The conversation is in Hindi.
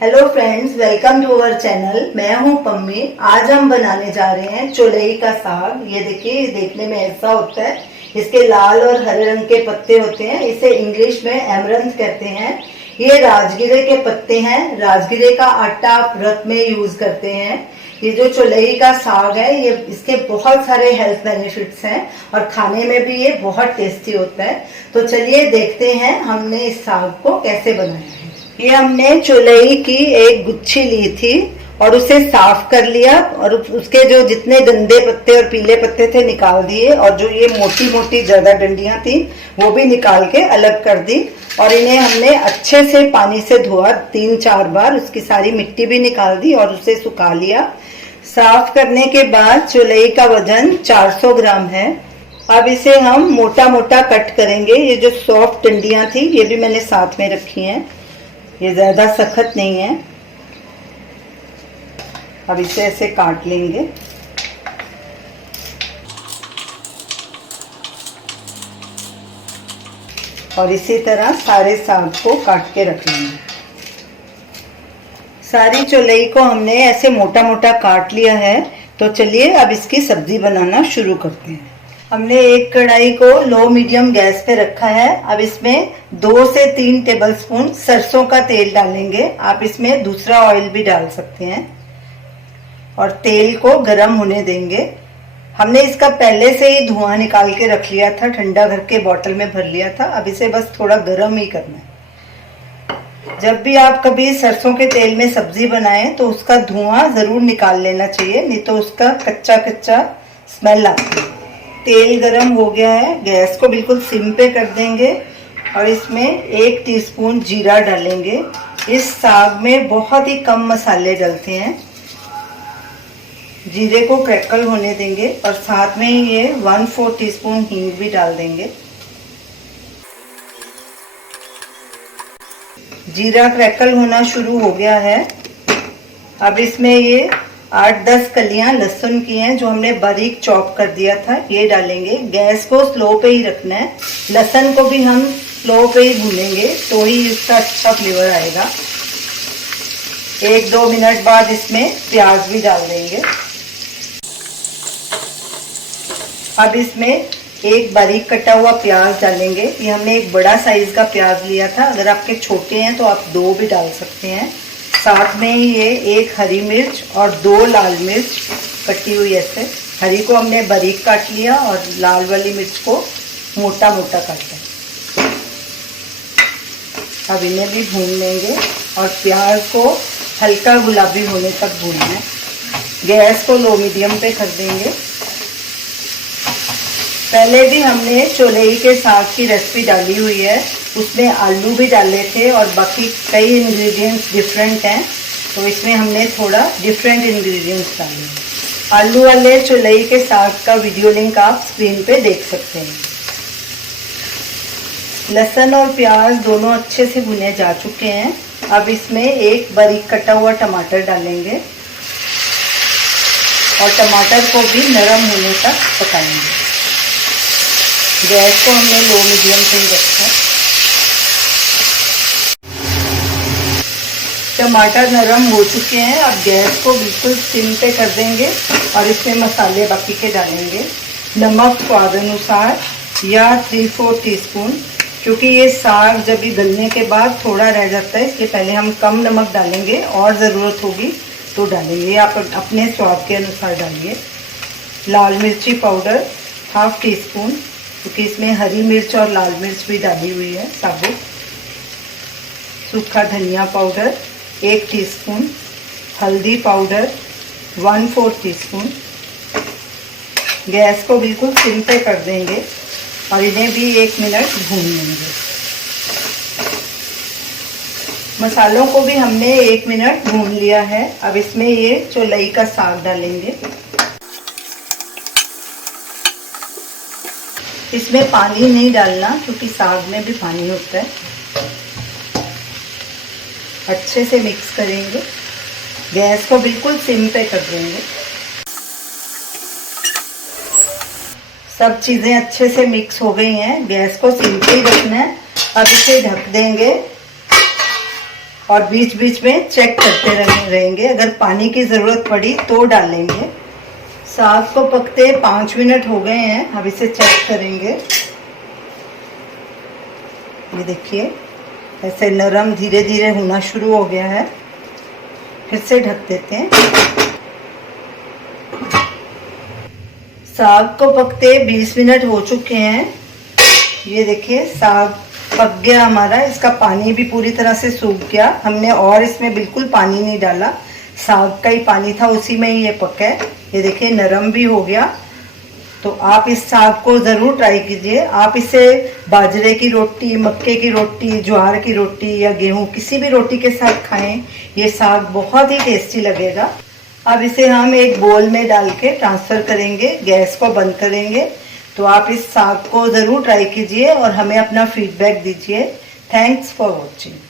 Hello friends, welcome to our channel. मैं हूं पम्मी। आज हम बनाने जा रहे हैं चौलाई का साग। ये देखिए, देखने में ऐसा होता है। इसके लाल और हरे रंग के पत्ते होते हैं। इसे इंग्लिश में एमरंथ कहते हैं। ये राजगिरे के पत्ते हैं। राजगिरे का आटा आप व्रत में यूज करते हैं। ये जो चौलाई का साग है, ये इसके बहुत सारे हेल्थ बेनिफिट्स हैं और खाने में भी ये बहुत टेस्टी होता है। तो चलिए देखते हैं हमने इस साग को कैसे बनाया है। ये हमने चौलाई की एक गुच्छी ली थी और उसे साफ कर लिया और उसके जो जितने गंदे पत्ते और पीले पत्ते थे निकाल दिए, और जो ये मोटी मोटी ज्यादा डंडियां थी वो भी निकाल के अलग कर दी। और इन्हें हमने अच्छे से पानी से धोआ 3-4 बार, उसकी सारी मिट्टी भी निकाल दी और उसे सुखा लिया। साफ करने के बाद चौलाई का वजन 400 ग्राम है। अब इसे हम मोटा मोटा कट करेंगे। ये जो सॉफ्ट डंडियां थी ये भी मैंने साथ में रखी हैं, ये ज्यादा सख्त नहीं है। अब इसे ऐसे काट लेंगे। और इसी तरह सारे साग को काट के रख लेंगे। सारी चौलाई को हमने ऐसे मोटा मोटा काट लिया है। तो चलिए अब इसकी सब्जी बनाना शुरू करते हैं। हमने एक कढ़ाई को लो मीडियम गैस पे रखा है। अब इसमें 2 से 3 टेबलस्पून सरसों का तेल डालेंगे। आप इसमें दूसरा ऑयल भी डाल सकते हैं और तेल को गरम होने देंगे। हमने इसका पहले से ही धुआं निकाल के रख लिया था, ठंडा करके बोतल में भर लिया था। अब इसे बस थोड़ा गरम ही करना है। जब भी आप कभी सरसों के तेल में सब्जी बनाएं तो उसका धुआं जरूर निकाल लेना चाहिए, नहीं तो उसका कच्चा कच्चा स्मेल आती है। तेल गरम हो गया है, गैस को बिल्कुल सिम पे कर देंगे और इसमें 1 टीस्पून जीरा डालेंगे। इस साग में बहुत ही कम मसाले डलते हैं। जीरे को क्रैकल होने देंगे और साथ में ये 1/4 टीस्पून हींग भी डाल देंगे। जीरा क्रैकल होना शुरू हो गया है। अब इसमें ये 8-10 कलियां लहसुन की हैं जो हमने बारीक चॉप कर दिया था, ये डालेंगे। गैस को स्लो पे ही रखना है। लहसुन को भी हम स्लो पे ही भूनेंगे तो ही इसका अच्छा फ्लेवर आएगा। 1-2 मिनट बाद इसमें प्याज भी डाल देंगे। अब इसमें एक बारीक कटा हुआ प्याज डालेंगे। ये हमने एक बड़ा साइज का प्याज लिया था, अगर आपके छोटे हैं तो आप 2 भी डाल सकते हैं। साथ में ही ये 1 हरी मिर्च और 2 लाल मिर्च कटी हुई ऐसे। हरी को हमने बारीक काट लिया और लाल वाली मिर्च को मोटा मोटा काटा। अब इन्हें भी भून लेंगे और प्याज को हल्का गुलाबी होने तक भूनना है। गैस को लो मीडियम पे कर देंगे। पहले भी हमने चौलाई के साग की रेसिपी डाली हुई है, उसमें आलू भी डाले थे और बाकी कई इंग्रेडिएंट्स डिफरेंट हैं, तो इसमें हमने थोड़ा डिफरेंट इंग्रेडिएंट्स डाले। आलू वाले चौलाई के साग का वीडियो लिंक आप स्क्रीन पे देख सकते हैं। लहसुन और प्याज दोनों अच्छे से भुने जा चुके हैं। अब इसमें एक बारीक कटा हुआ टमाटर डालेंगे और टमाटर को भी नरम होने तक पकाएंगे। गैस को हमने लो मीडियम पे ही रखा है। टमाटर नरम हो चुके हैं। अब गैस को बिल्कुल सिम पे कर देंगे और इसमें मसाले बाकी के डालेंगे। नमक स्वाद अनुसार या 3/4 टीस्पून, क्योंकि ये साग जब भी गलने के बाद थोड़ा रह जाता है, इसलिए पहले हम कम नमक डालेंगे और ज़रूरत होगी तो डालेंगे। आप अपने स्वाद के अनुसार डालिए। लाल मिर्ची पाउडर 1/2 टीस्पून, क्योंकि इसमें हरी मिर्च और लाल मिर्च भी डाली हुई है साबुत। सूखा धनिया पाउडर 1 टीस्पून, हल्दी पाउडर 1/4 टीस्पून। गैस को बिल्कुल सिम पे कर देंगे और इन्हें भी 1 मिनट भून लेंगे। मसालों को भी हमने 1 मिनट भून लिया है। अब इसमें ये चौलाई का साग डालेंगे। इसमें पानी नहीं डालना, क्योंकि साग में भी पानी होता है। अच्छे से मिक्स करेंगे। गैस को बिल्कुल सिम पे कर देंगे। सब चीज़ें अच्छे से मिक्स हो गई हैं। गैस को सिम पे ही रखना है। अब इसे ढक देंगे और बीच बीच में चेक करते रहेंगे, अगर पानी की ज़रूरत पड़ी तो डालेंगे। साग को पकते 5 मिनट हो गए हैं, अब इसे चेक करेंगे। ये देखिए ऐसे नरम धीरे धीरे होना शुरू हो गया है। फिर से ढक देते हैं। साग को पकते 20 मिनट हो चुके हैं। ये देखिए साग पक गया हमारा, इसका पानी भी पूरी तरह से सूख गया। हमने और इसमें बिल्कुल पानी नहीं डाला, साग का ही पानी था, उसी में ही ये पका है। ये देखिए नरम भी हो गया। तो आप इस साग को ज़रूर ट्राई कीजिए। आप इसे बाजरे की रोटी, मक्के की रोटी, ज्वार की रोटी या गेहूं किसी भी रोटी के साथ खाएं। ये साग बहुत ही टेस्टी लगेगा। अब इसे हम एक बोल में डाल के ट्रांसफ़र करेंगे, गैस को बंद करेंगे। तो आप इस साग को ज़रूर ट्राई कीजिए और हमें अपना फीडबैक दीजिए। Thanks for watching.